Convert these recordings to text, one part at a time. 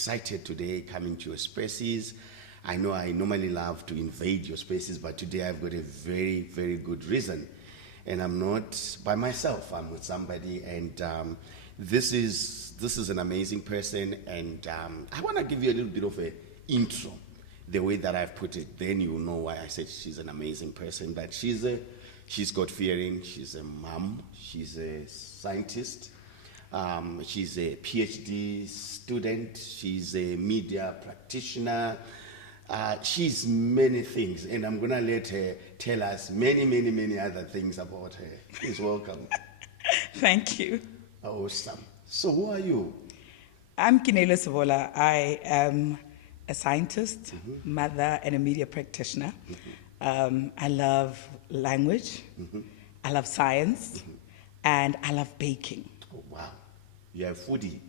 excited today coming to your spaces. I know I normally love to invade your spaces, but today I've got a very, very good reason. And I'm not by myself, I'm with somebody, and this is an amazing person, and I want to give you a little bit of an intro, the way that I've put it. Then you'll know why I said she's an amazing person. But she's God-fearing, she's a mom, she's a scientist, she's a PhD student, she's a media practitioner. She's many things, and I'm going to let her tell us many, many, many other things about her. Please welcome. Thank you. Awesome. So who are you? I'm Keneilwe Sebola. I am a scientist, mother, and a media practitioner. I love language, I love science, and I love baking. Oh, wow. You're a foodie.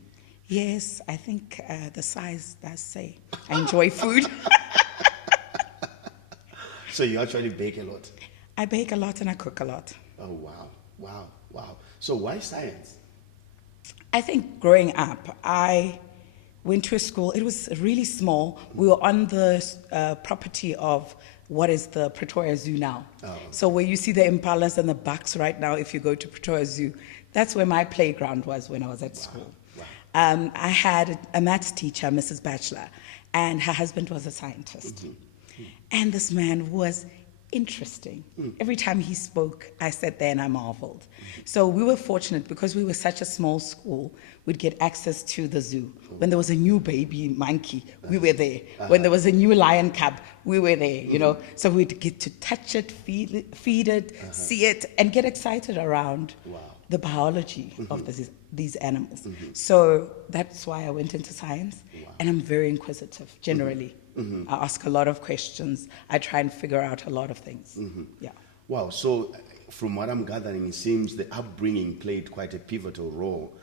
Yes, I think the size does say I enjoy food. So you actually bake a lot? I bake a lot and I cook a lot. Oh, wow, wow, wow. So why science? I think growing up, I went to a school. It was really small. We were on the property of what is the Pretoria Zoo now. Oh. So where you see the impalas and the bucks right now, if you go to Pretoria Zoo, that's where my playground was when I was at school. Wow. I had a maths teacher, Mrs. Batchelor, and her husband was a scientist. And this man was interesting. Every time he spoke, I sat there and I marveled. So we were fortunate because we were such a small school, we'd get access to the zoo. When there was a new baby monkey, we were there. When there was a new lion cub, we were there, you know. So we'd get to touch it, feed it, see it, and get excited around the biology of these animals. So that's why I went into science, and I'm very inquisitive, generally. I ask a lot of questions. I try and figure out a lot of things. Yeah. Wow. So from what I'm gathering, it seems the upbringing played quite a pivotal role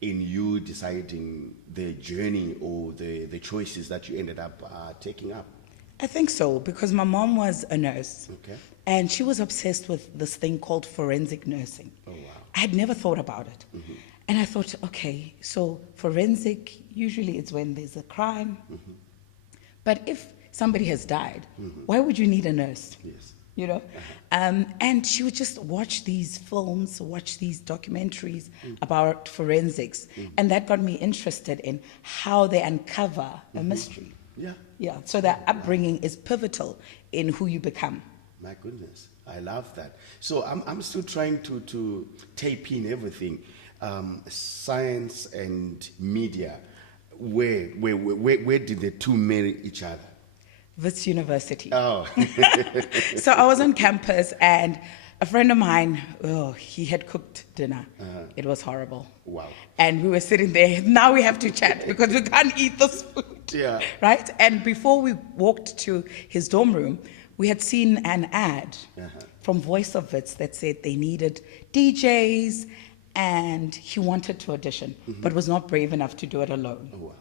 in you deciding the journey or the choices that you ended up taking up. I think so, because my mom was a nurse. Okay. And she was obsessed with this thing called forensic nursing. Oh, wow. I had never thought about it. And I thought, okay, so forensic, usually it's when there's a crime. But if somebody has died, why would you need a nurse? Yes. You know? And she would just watch these films, watch these documentaries about forensics. And that got me interested in how they uncover a mystery. Yeah. Yeah. So that upbringing is pivotal in who you become. My goodness, I love that. So I'm still trying to tape in everything, science and media. Where did the two marry each other? Wits University. Oh. So I was on campus, and a friend of mine, he had cooked dinner. It was horrible. Wow. And we were sitting there. Now we have to chat because we can't eat this food. Yeah. Right? And before we walked to his dorm room, we had seen an ad from Voice of Wits that said they needed DJs, and he wanted to audition, but was not brave enough to do it alone. Oh, wow.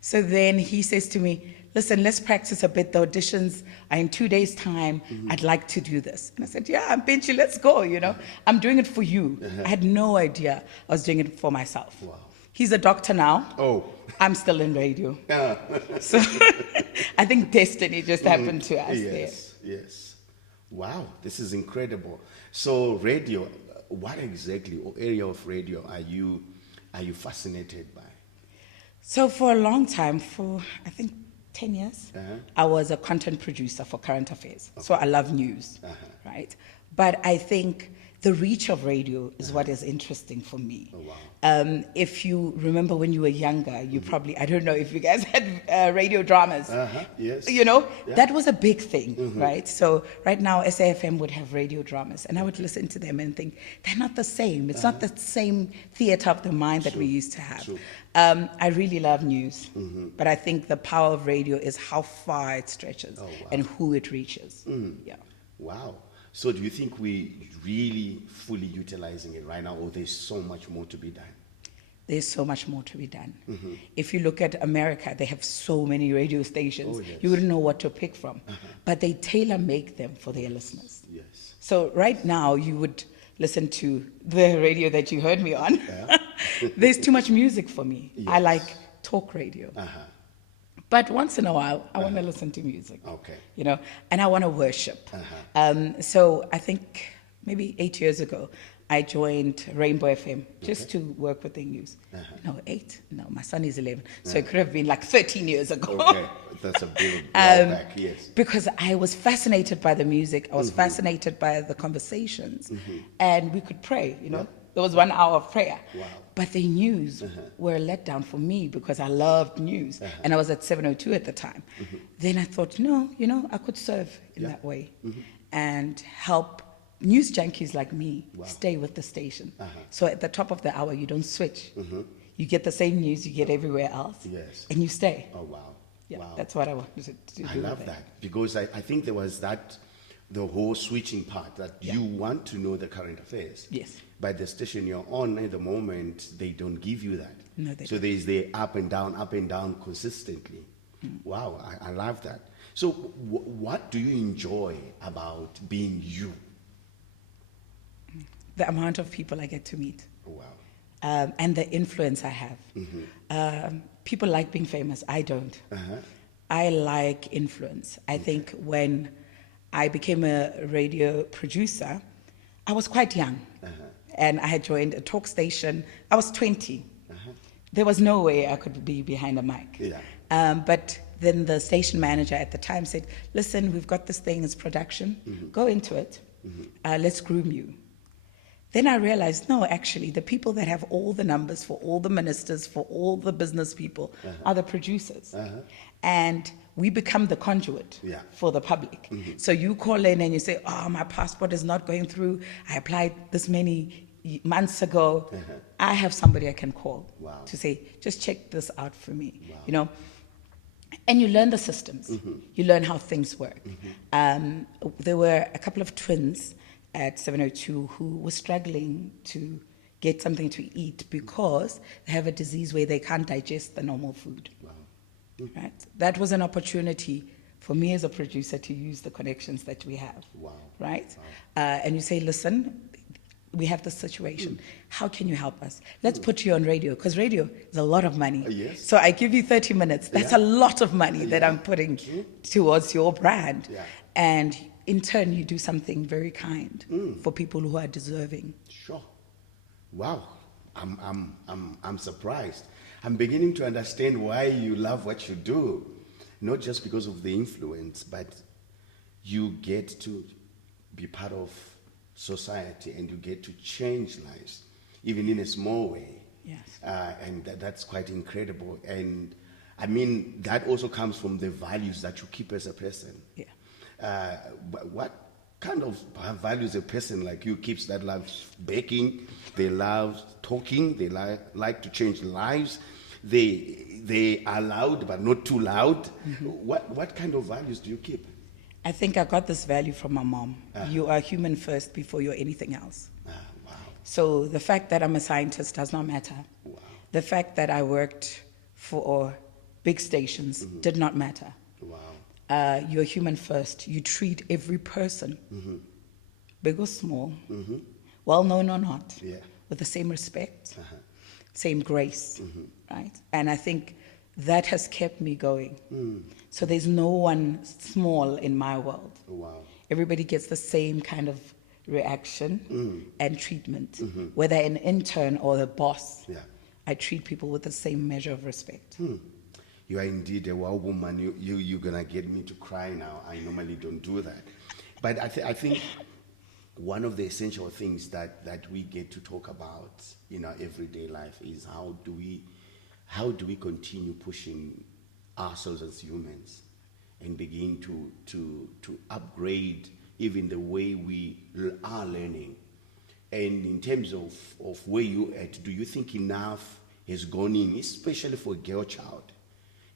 So then he says to me, listen, let's practice a bit. The auditions are in 2 days' time. I'd like to do this. And I said, yeah, I'm Benji, let's go, you know. I'm doing it for you. I had no idea I was doing it for myself. Wow. He's a doctor now. Oh. I'm still in radio. So I think destiny just happened to us there. Yes. Wow, this is incredible. So radio, what exactly, or area of radio are you fascinated by? So for a long time, for I think 10 years, I was a content producer for current affairs. So I love news, right? But I think the reach of radio is what is interesting for me. Oh, wow. If you remember when you were younger, you probably, I don't know if you guys had radio dramas. Yes. You know, that was a big thing, right? So right now, SAFM would have radio dramas, and I would listen to them and think, they're not the same. It's not the same theater of the mind that we used to have. I really love news, but I think the power of radio is how far it stretches and who it reaches. Yeah. Wow. So do you think we really fully utilizing it right now, or there's so much more to be done? There's so much more to be done. If you look at America, they have so many radio stations. Oh, yes. You wouldn't know what to pick from. But they tailor-make them for their listeners. Yes. So right now, you would listen to the radio that you heard me on. There's too much music for me. Yes. I like talk radio. But once in a while, I want to listen to music. Okay. You know, and I want to worship. So I think maybe 8 years ago, I joined Rainbow FM just to work with the news. No, 8? No, my son is 11. So it could have been like 13 years ago. Okay, that's a big while back, yes. Because I was fascinated by the music, I was fascinated by the conversations, and we could pray, you know. There was 1 hour of prayer. Wow. But the news were a letdown for me because I loved news, and I was at 702 at the time. Then I thought, no, you know, I could serve in that way and help news junkies like me stay with the station. So at the top of the hour, you don't switch. You get the same news you get everywhere else, and you stay. Oh, wow. Yeah, Wow. that's what I wanted to do. I love that because I think there was the whole switching part that you want to know the current affairs. Yes. But the station you're on at the moment, they don't give you that. No, they so there's the up and down consistently. Wow, I love that. So what do you enjoy about being you? The amount of people I get to meet. Wow. And the influence I have. People like being famous. I don't. I like influence. I think when I became a radio producer, I was quite young. And I had joined a talk station. I was 20. There was no way I could be behind a mic. But then the station manager at the time said, listen, we've got this thing, it's production. Go into it. Let's groom you. Then I realized, no, actually, the people that have all the numbers for all the ministers, for all the business people, are the producers. And we become the conduit for the public. So you call in and you say, oh, my passport is not going through. I applied this many months ago. I have somebody I can call to say, just check this out for me. You know, and you learn the systems. You learn how things work. There were a couple of twins at 702 who were struggling to get something to eat because they have a disease where they can't digest the normal food. Right? That was an opportunity for me as a producer to use the connections that we have. Right? And you say, listen, we have this situation. How can you help us? Let's put you on radio, because radio is a lot of money. So I give you 30 minutes. That's a lot of money that I'm putting towards your brand. And in turn, you do something very kind for people who are deserving. Sure. Wow. I'm surprised. I'm beginning to understand why you love what you do. Not just because of the influence, but you get to be part of society and you get to change lives, even in a small way. And that's quite incredible. And I mean, that also comes from the values that you keep as a person. What kind of values a person like you keeps that loves baking, they love talking, they like to change lives, they are loud but not too loud. What kind of values do you keep? I think I got this value from my mom. You are human first before you're anything else. So the fact that I'm a scientist does not matter. The fact that I worked for big stations did not matter. You're human first. You treat every person, big or small, well known or not, with the same respect, same grace, right? And I think that has kept me going. So there's no one small in my world. Everybody gets the same kind of reaction and treatment, whether an intern or the boss. I treat people with the same measure of respect. You are indeed a wow woman. You're going to get me to cry now. I normally don't do that. But I think one of the essential things that we get to talk about in our everyday life is how do we continue pushing ourselves as humans and begin to upgrade even the way we are learning. And in terms of where you at, do you think enough has gone in, especially for a girl child,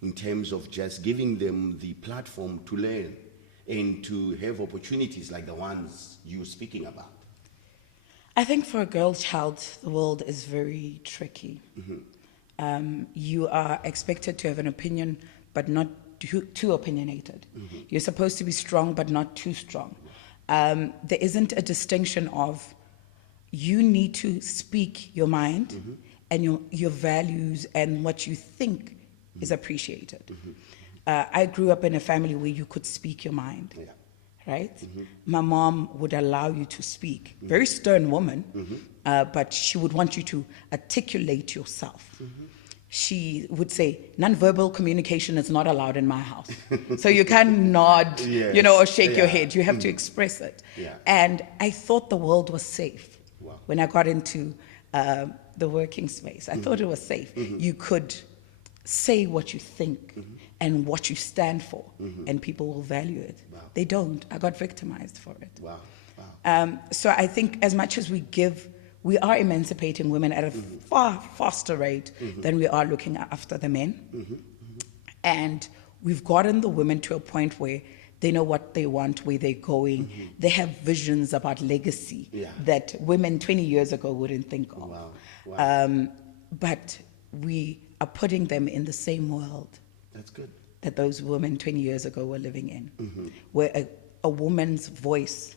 in terms of just giving them the platform to learn and to have opportunities like the ones you're speaking about? I think for a girl child, the world is very tricky. You are expected to have an opinion, but not too opinionated. You're supposed to be strong, but not too strong. There isn't a distinction of you need to speak your mind and your values and what you think is appreciated. I grew up in a family where you could speak your mind. Yeah. Right? My mom would allow you to speak. Very stern woman, but she would want you to articulate yourself. She would say, nonverbal communication is not allowed in my house. So you can't nod, Yes. or shake your Yeah. head. You have to express it. Yeah. And I thought the world was safe. Wow. When I got into the working space. I thought it was safe. You could say what you think and what you stand for, and people will value it. Wow. They don't. I got victimized for it. Wow. Wow. So I think as much as we give, we are emancipating women at a far faster rate than we are looking after the men. And we've gotten the women to a point where they know what they want, where they're going. They have visions about legacy that women 20 years ago wouldn't think of. Wow. Wow. But we are putting them in the same world That's good. that those women 20 years ago were living in, where a woman's voice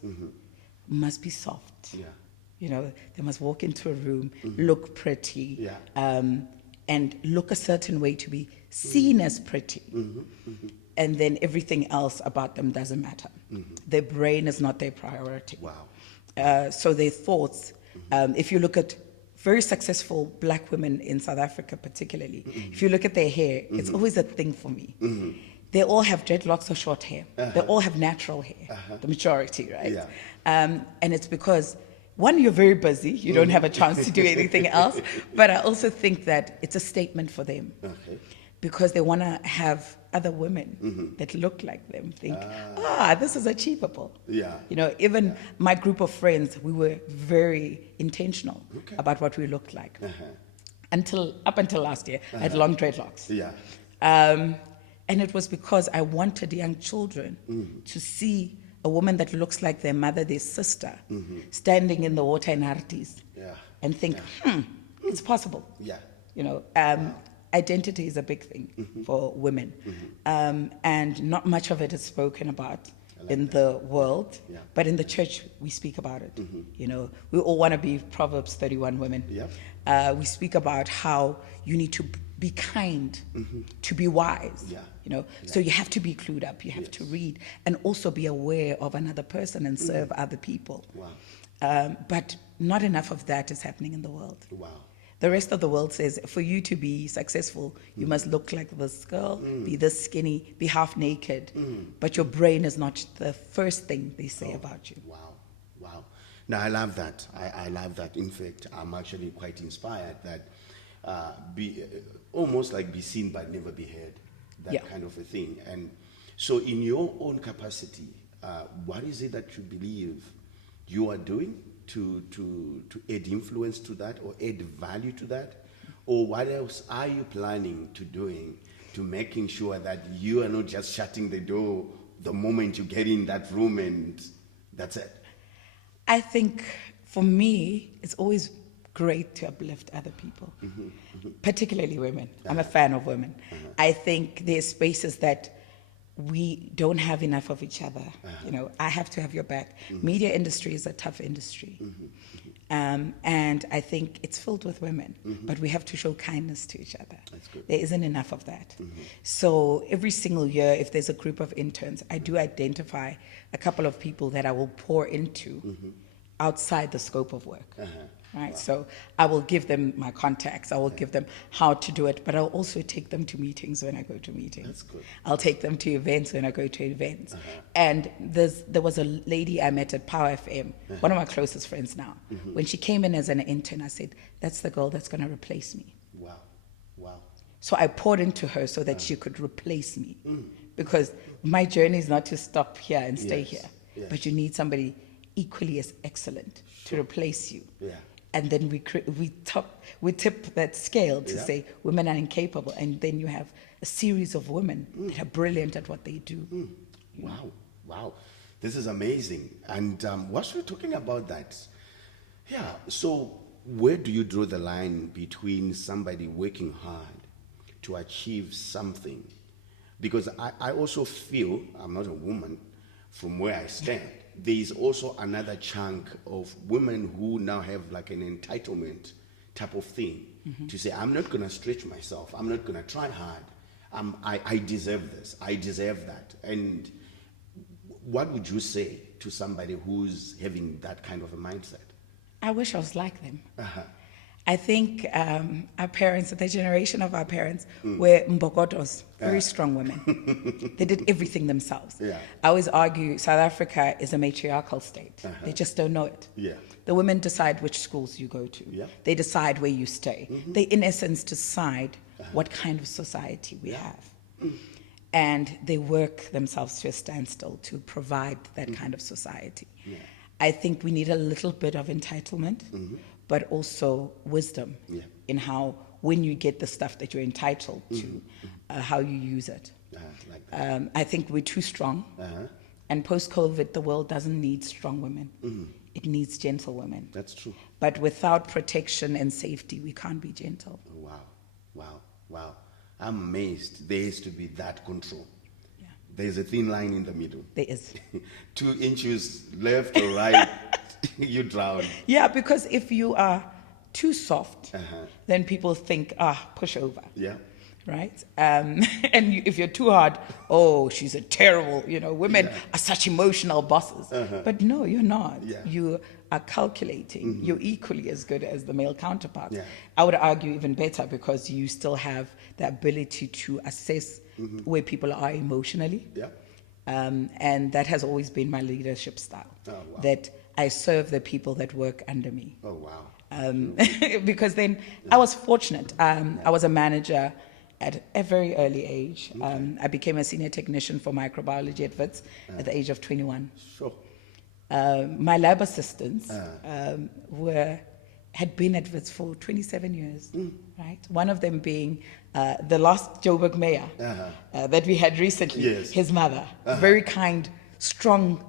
must be soft. Yeah. They must walk into a room, look pretty, and look a certain way to be seen as pretty. And then everything else about them doesn't matter. Their brain is not their priority. Wow. So their thoughts, if you look at very successful black women in South Africa particularly, if you look at their hair, it's always a thing for me. They all have dreadlocks or short hair. They all have natural hair, the majority, right? Yeah. And it's because, one, you're very busy, you don't have a chance to do anything else, but I also think that it's a statement for them. Okay. Because they want to have other women that look like them think, this is achievable. Yeah. Even my group of friends, we were very intentional about what we looked like. Up until last year, I had long dreadlocks. Yeah. And it was because I wanted young children to see a woman that looks like their mother, their sister, standing in the water in Harties, and think, it's possible. Yeah. Identity is a big thing for women, and not much of it is spoken about in the world, but in the church we speak about it. We all want to be Proverbs 31 women. We speak about how you need to be kind, to be wise. So you have to be clued up, you have to read, and also be aware of another person and serve other people. Wow. But not enough of that is happening in the world. Wow. The rest of the world says, for you to be successful, you must look like this girl, be this skinny, be half naked. But your brain is not the first thing they say about you. Wow. Wow. No, I love that. I love that. In fact, I'm actually quite inspired that be almost like be seen but never be heard, that kind of a thing. And so in your own capacity, what is it that you believe you are doing to add influence to that or add value to that? Or what else are you planning to doing to making sure that you are not just shutting the door the moment you get in that room and that's it? I think for me, it's always great to uplift other people, particularly women. I'm a fan of women. I think there's spaces that we don't have enough of each other. I have to have your back. Media industry is a tough industry. And I think it's filled with women, but we have to show kindness to each other. That's good. There isn't enough of that. So every single year, if there's a group of interns, I do identify a couple of people that I will pour into outside the scope of work. Right, so I will give them my contacts. I will give them how to do it, but I'll also take them to meetings when I go to meetings. That's good. I'll take them to events when I go to events. And there was a lady I met at Power FM, one of my closest friends now. When she came in as an intern, I said, "That's the girl that's going to replace me." Wow. Wow. So I poured into her so that she could replace me, because my journey is not to stop here and stay here, but you need somebody equally as excellent to replace you. And then we tip that scale to say women are incapable, and then you have a series of women that are brilliant at what they do. Wow, this is amazing. And whilst we're talking about that, so where do you draw the line between somebody working hard to achieve something? Because I also feel, I'm not a woman, from where I stand, there is also another chunk of women who now have like an entitlement type of thing to say, I'm not going to stretch myself. I'm not going to try hard. I deserve this, I deserve that. And what would you say to somebody who's having that kind of a mindset? I wish I was like them. I think our parents, the generation of our parents, were mbokotos, very strong women. They did everything themselves. Yeah. I always argue South Africa is a matriarchal state. They just don't know it. Yeah. The women decide which schools you go to. Yeah. They decide where you stay. They, in essence, decide what kind of society we have. And they work themselves to a standstill to provide that kind of society. Yeah. I think we need a little bit of entitlement, but also wisdom in how, when you get the stuff that you're entitled to, how you use it. Like that. I think we're too strong. And post-COVID, the world doesn't need strong women. It needs gentle women. That's true. But without protection and safety, we can't be gentle. Wow, wow, wow. I'm amazed there is to be that control. Yeah. There's a thin line in the middle. There is. 2 inches left or right, you drown. Yeah, because if you are too soft, then people think, push over. Yeah. Right? And if you're too hard, oh, she's a terrible, women are such emotional bosses. But no, you're not. Yeah. You are calculating. You're equally as good as the male counterparts. Yeah. I would argue even better because you still have the ability to assess where people are emotionally. Yeah. And that has always been my leadership style. Oh, wow. That I serve the people that work under me. Oh, wow. Because then I was fortunate. I was a manager at a very early age. I became a senior technician for microbiology at WITS at the age of 21. Sure. My lab assistants had been at WITS for 27 years, right? One of them being the last Joburg mayor that we had recently, his mother, very kind, strong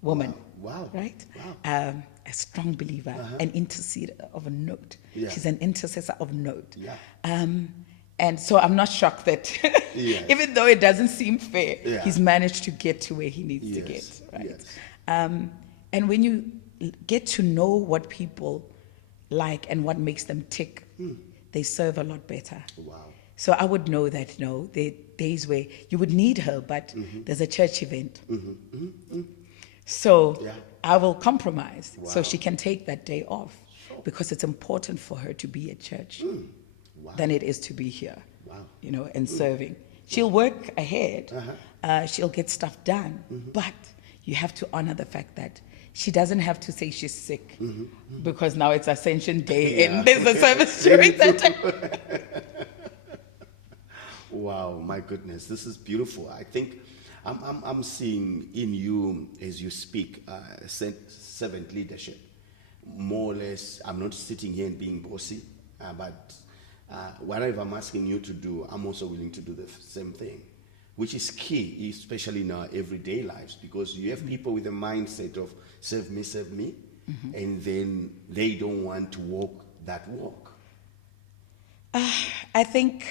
woman. Wow. Right? Wow. A strong believer, an intercessor of a note. Yeah. She's an intercessor of note. Yeah. And so I'm not shocked that, even though it doesn't seem fair, he's managed to get to where he needs to get, right? Yes. And when you get to know what people like and what makes them tick, they serve a lot better. Wow. So I would know that, there are days where you would need her, but there's a church event. So I will compromise so she can take that day off because it's important for her to be at church than it is to be here, and serving. She'll work ahead. She'll get stuff done, but you have to honor the fact that she doesn't have to say she's sick because now it's Ascension Day and there's a service during that time. Wow, my goodness, this is beautiful. I think I'm seeing in you as you speak servant leadership. More or less, I'm not sitting here and being bossy, but whatever I'm asking you to do, I'm also willing to do the same thing, which is key, especially in our everyday lives, because you have people with a mindset of serve me, and then they don't want to walk that walk. I think,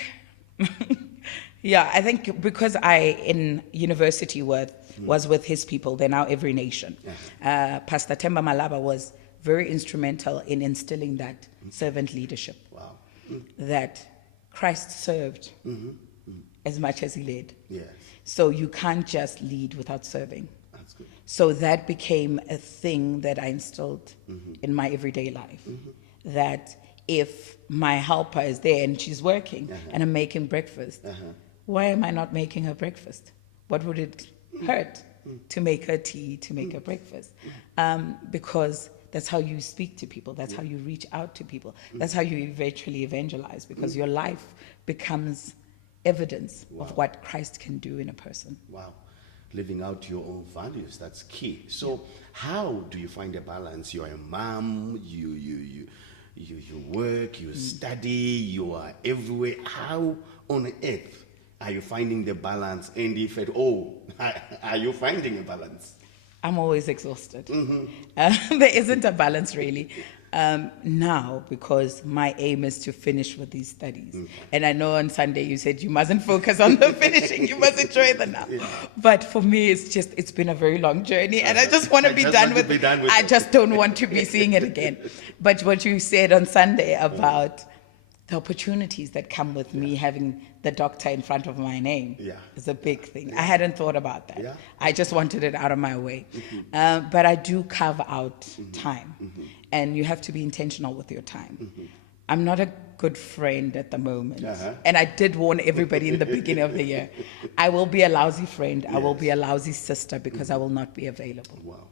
I think because I, in university, was with his people, they're now every nation. Pastor Temba Malaba was very instrumental in instilling that servant leadership. Wow. That Christ served as much as he led. Yes. So you can't just lead without serving. That's good. So that became a thing that I instilled in my everyday life. That if my helper is there and she's working and I'm making breakfast, why am I not making her breakfast? What would it hurt to make her tea, to make her breakfast? Because that's how you speak to people. That's how you reach out to people. That's how you eventually evangelize, because your life becomes evidence of what Christ can do in a person. Wow. Living out your own values, that's key. So how do you find a balance? You're a mom, you work, you study, you are everywhere. How on earth are you finding the balance? And if at all, are you finding a balance? I'm always exhausted. There isn't a balance really now, because my aim is to finish with these studies. And I know on Sunday you said you mustn't focus on the finishing, you must enjoy the now. But for me, it's been a very long journey, and I just want to be done with it. I just don't want to be seeing it again. But what you said on Sunday about the opportunities that come with me having the doctor in front of my name is a big thing. I hadn't thought about that. I just wanted it out of my way. But I do carve out time, and you have to be intentional with your time. I'm not a good friend at the moment, and I did warn everybody in the beginning of the year, I will be a lousy friend, I will be a lousy sister, because I will not be available.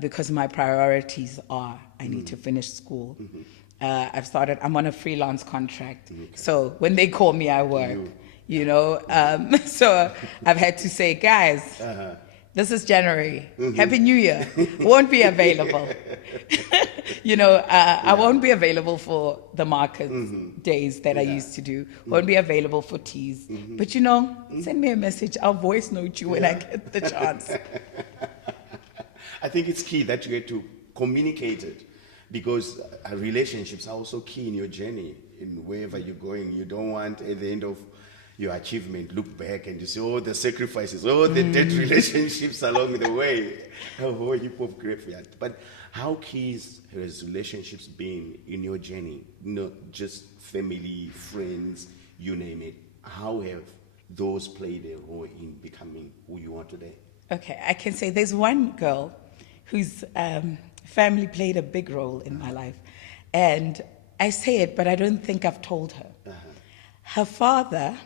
Because my priorities are, I need to finish school. I'm on a freelance contract. So when they call me, I work, you know. So I've had to say, guys, this is January. Happy New Year. Won't be available. You know, I won't be available for the market days that I used to do. Won't be available for teas. But, you know, send me a message. I'll voice note you when I get the chance. I think it's key that you get to communicate it, because relationships are also key in your journey, in wherever you're going. You don't want, at the end of your achievement, look back and you see all the sacrifices, all the dead relationships along the way. Oh, heap of graveyard. But how key has relationships been in your journey? Not just family, friends, you name it. How have those played a role in becoming who you are today? Okay, I can say there's one girl whose family played a big role in my life. And I say it, but I don't think I've told her. Her father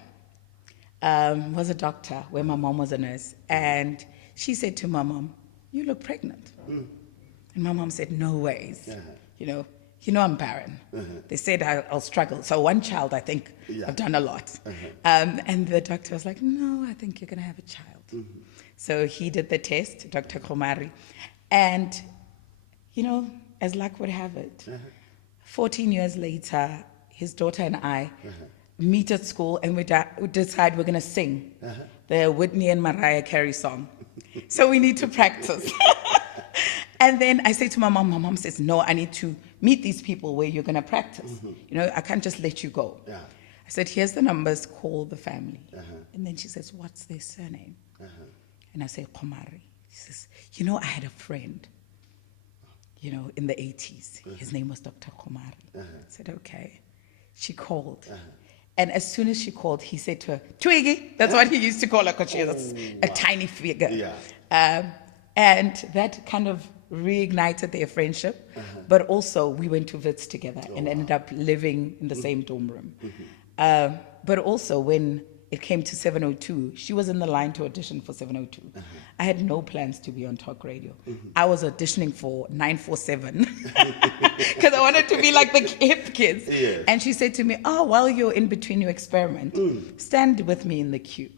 was a doctor where my mom was a nurse. And she said to my mom, "You look pregnant." And my mom said, "No ways. You know I'm barren." They said I'll struggle. So one child, I think I've done a lot. And the doctor was like, "No, I think you're going to have a child." So he did the test, Dr. Komari. And, you know, as luck would have it, 14 years later, his daughter and I meet at school, and we decide we're going to sing the Whitney and Mariah Carey song. So we need to practice. And then I say to my mom says, "No, I need to meet these people where you're going to practice. You know, I can't just let you go." I said, "Here's the numbers, call the family." And then she says, "What's their surname?" And I say, "Komari." She says, "You know, I had a friend, you know, in the 80s. His name was Dr. Komari." I said, "Okay." She called. And as soon as she called, he said to her, "Twiggy." That's what he used to call her, because she was a tiny figure. And that kind of reignited their friendship. But also, we went to Wits together and ended up living in the same dorm room. But also, when it came to 702, she was in the line to audition for 702. I had no plans to be on talk radio. I was auditioning for 947 because I wanted to be like the hip kids. And she said to me, "Oh, while you're in between your experiment, stand with me in the queue."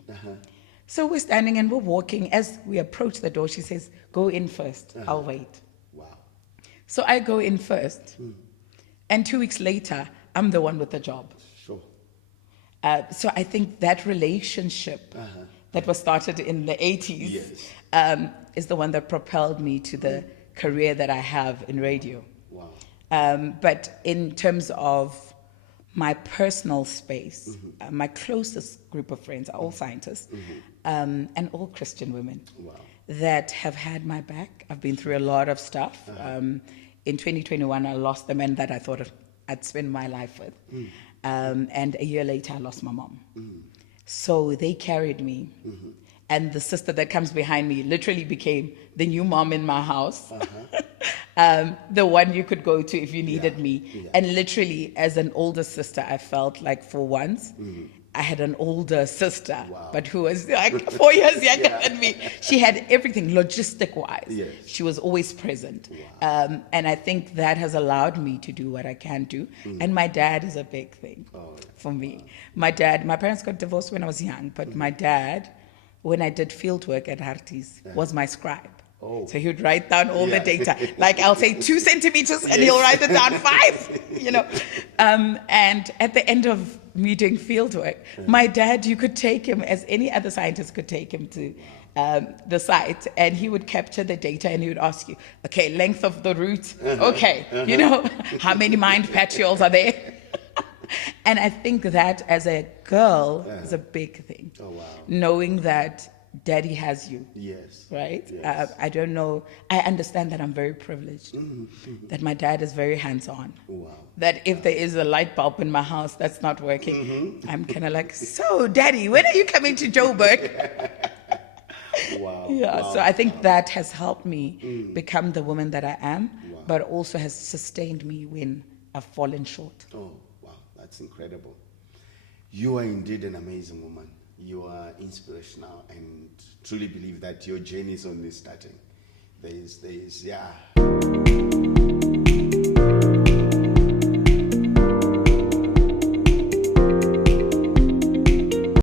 So we're standing and we're walking. As we approach the door, she says, "Go in first. I'll wait." Wow. So I go in first. And 2 weeks later, I'm the one with the job. Sure. So I think that relationship that was started in the 80s is the one that propelled me to the career that I have in radio. Wow. But in terms of my personal space, my closest group of friends are all scientists and all Christian women that have had my back. I've been through a lot of stuff. In 2021, I lost the man that I thought I'd spend my life with. And a year later, I lost my mom. So they carried me. And the sister that comes behind me literally became the new mom in my house. The one you could go to if you needed me. And literally, as an older sister, I felt like for once, I had an older sister, but who was like 4 years younger than me. She had everything logistic-wise. She was always present. And I think that has allowed me to do what I can do. And my dad is a big thing for me. My parents got divorced when I was young, but my dad, when I did field work at Harties, was my scribe. So he would write down all the data. Like I'll say 2 centimeters and he'll write it down 5, you know. And at the end of me doing field work, my dad, you could take him, as any other scientist could take him to the site, and he would capture the data and he would ask you, okay, length of the route, okay, you know, how many mind papules are there? And I think that as a girl is a big thing. Knowing that Daddy has you. Yes. Right? Yes. I don't know. I understand that I'm very privileged, that my dad is very hands-on. Wow. That if there is a light bulb in my house that's not working, I'm kind of like, so Daddy, when are you coming to Joburg? Wow. Yeah, Wow. so I think that has helped me become the woman that I am, Wow. but also has sustained me when I've fallen short. Oh, wow. That's incredible. You are indeed an amazing woman. You are inspirational, and truly believe that your journey is only starting. There is, yeah.